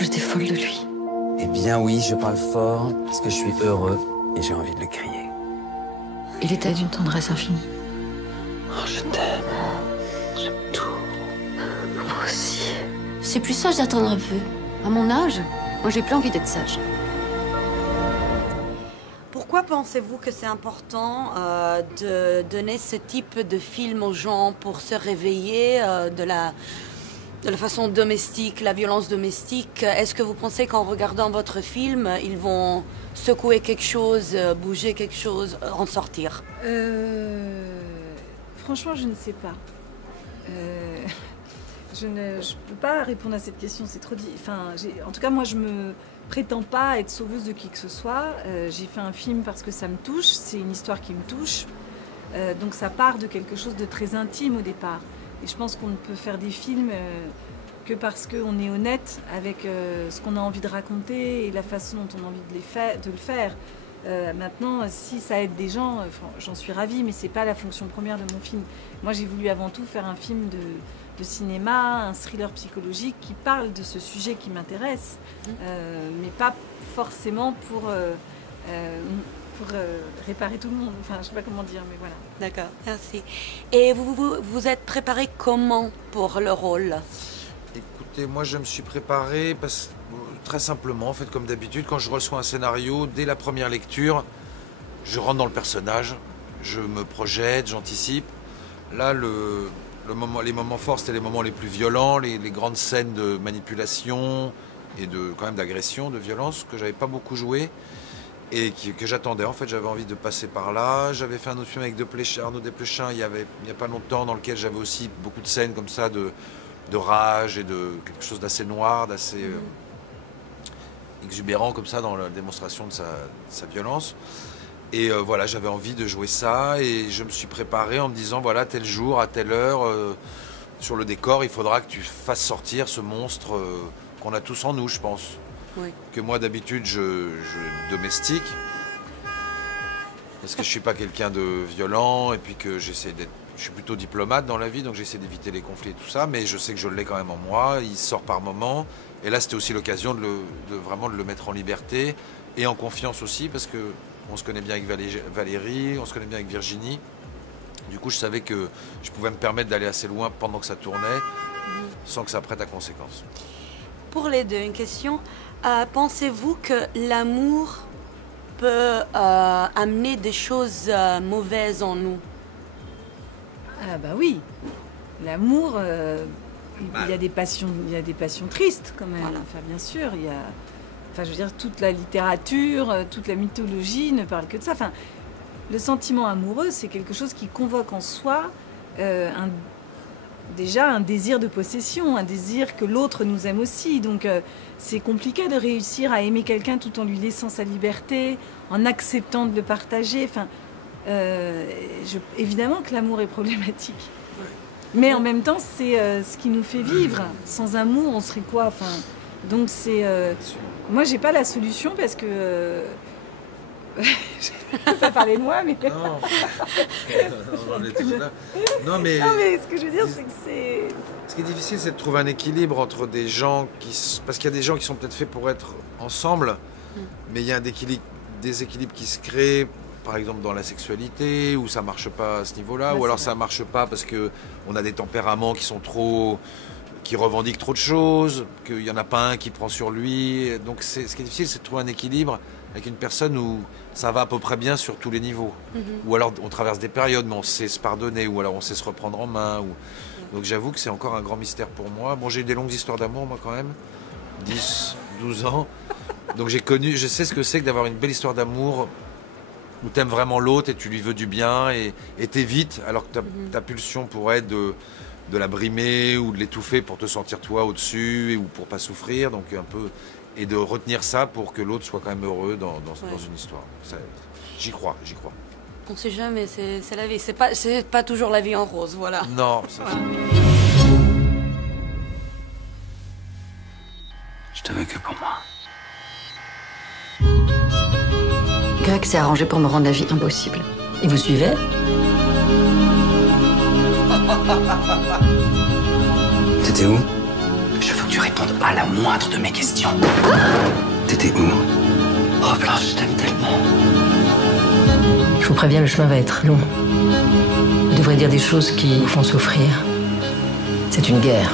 J'étais folle de lui. Eh bien oui, je parle fort parce que je suis heureux et j'ai envie de le crier. Il était d'une tendresse infinie. Oh, je t'aime. J'aime tout. Moi aussi. C'est plus sage d'attendre un peu. À mon âge, moi j'ai plus envie d'être sage. Pourquoi pensez-vous que c'est important de donner ce type de film aux gens pour se réveiller de la façon domestique, la violence domestique? Est-ce que vous pensez qu'en regardant votre film, ils vont secouer quelque chose, bouger quelque chose, en sortir? Franchement, je ne sais pas. Je peux pas répondre à cette question, c'est trop en tout cas, moi, je me prétends pas être sauveuse de qui que ce soit. J'ai fait un film parce que ça me touche, c'est une histoire qui me touche. Donc ça part de quelque chose de très intime au départ. Et je pense qu'on ne peut faire des films que parce qu'on est honnête avec ce qu'on a envie de raconter et la façon dont on a envie de le faire. Maintenant, si ça aide des gens, j'en suis ravie, mais c'est pas la fonction première de mon film. Moi, j'ai voulu avant tout faire un film de cinéma, un thriller psychologique qui parle de ce sujet qui m'intéresse, mais pas forcément pour réparer tout le monde. Enfin, je sais pas comment dire, mais voilà. D'accord, merci. Et vous êtes préparé comment pour le rôle? Écoutez, moi je me suis préparé très simplement, en fait, comme d'habitude, quand je reçois un scénario, dès la première lecture, je rentre dans le personnage, je me projette, j'anticipe. Là, les moments forts, c'était les moments les plus violents, les grandes scènes de manipulation et quand même d'agression, de violence, que j'avais pas beaucoup joué et que j'attendais. En fait, j'avais envie de passer par là. J'avais fait un autre film avec Arnaud Desplechin il y a pas longtemps, dans lequel j'avais aussi beaucoup de scènes comme ça de rage et de quelque chose d'assez noir, d'assez exubérant comme ça dans la démonstration de sa violence. Et voilà, j'avais envie de jouer ça et je me suis préparé en me disant, voilà, tel jour, à telle heure, sur le décor, il faudra que tu fasses sortir ce monstre qu'on a tous en nous, je pense. Oui. Que moi, d'habitude, je domestique. Parce que je suis pas quelqu'un de violent et puis que je suis plutôt diplomate dans la vie, donc j'essaie d'éviter les conflits et tout ça, mais je sais que je l'ai quand même en moi, il sort par moments. Et là, c'était aussi l'occasion de vraiment le mettre en liberté et en confiance aussi, parce que on se connaît bien avec Valérie, on se connaît bien avec Virginie. Du coup, je savais que je pouvais me permettre d'aller assez loin pendant que ça tournait, sans que ça prête à conséquence. Pour les deux, une question. Pensez-vous que l'amour peut amener des choses mauvaises en nous? Ah bah oui, l'amour, il y a des passions tristes quand même. Voilà. Enfin, bien sûr, je veux dire, toute la littérature, toute la mythologie ne parle que de ça. Enfin, le sentiment amoureux, c'est quelque chose qui convoque en soi déjà un désir de possession, un désir que l'autre nous aime aussi. Donc, c'est compliqué de réussir à aimer quelqu'un tout en lui laissant sa liberté, en acceptant de le partager. Enfin, évidemment que l'amour est problématique. Mais en même temps, c'est ce qui nous fait vivre. Sans amour, on serait quoi? Enfin, donc c'est... Moi, j'ai pas la solution parce que... je peux pas parler de moi, mais... Non, on est tous là. Non, mais ce que je veux dire, c'est que c'est... Ce qui est difficile, c'est de trouver un équilibre entre des gens parce qu'il y a des gens qui sont peut-être faits pour être ensemble, mais il y a un déséquilibre qui se crée, par exemple dans la sexualité, où ça marche pas à ce niveau-là, ou alors ça marche pas parce qu'on a des tempéraments qui revendiquent trop de choses, qu'il n'y en a pas un qui prend sur lui. Donc ce qui est difficile, c'est de trouver un équilibre avec une personne où ça va à peu près bien sur tous les niveaux. Ou alors on traverse des périodes, mais on sait se pardonner, ou alors on sait se reprendre en main. Donc j'avoue que c'est encore un grand mystère pour moi. Bon, j'ai eu des longues histoires d'amour, moi, quand même. 10, 12 ans. Donc je sais ce que c'est que d'avoir une belle histoire d'amour où t'aimes vraiment l'autre et tu lui veux du bien et t'évites, alors que ta pulsion pourrait être de la brimer ou de l'étouffer pour te sentir toi au-dessus ou pour pas souffrir, donc un peu, et de retenir ça pour que l'autre soit quand même heureux dans une histoire. J'y crois. On sait jamais, c'est la vie. C'est pas toujours la vie en rose, voilà. Non, ça voilà. Je te veux que pour moi. Greg s'est arrangé pour me rendre la vie impossible. Et vous suivez? T'étais où? Je veux que tu tu répondes à la moindre de mes questions. T'étais où? Oh Blanche, je t'aime tellement. Je vous préviens, le chemin va être long. Vous devrez dire des choses qui vous font souffrir. C'est une guerre.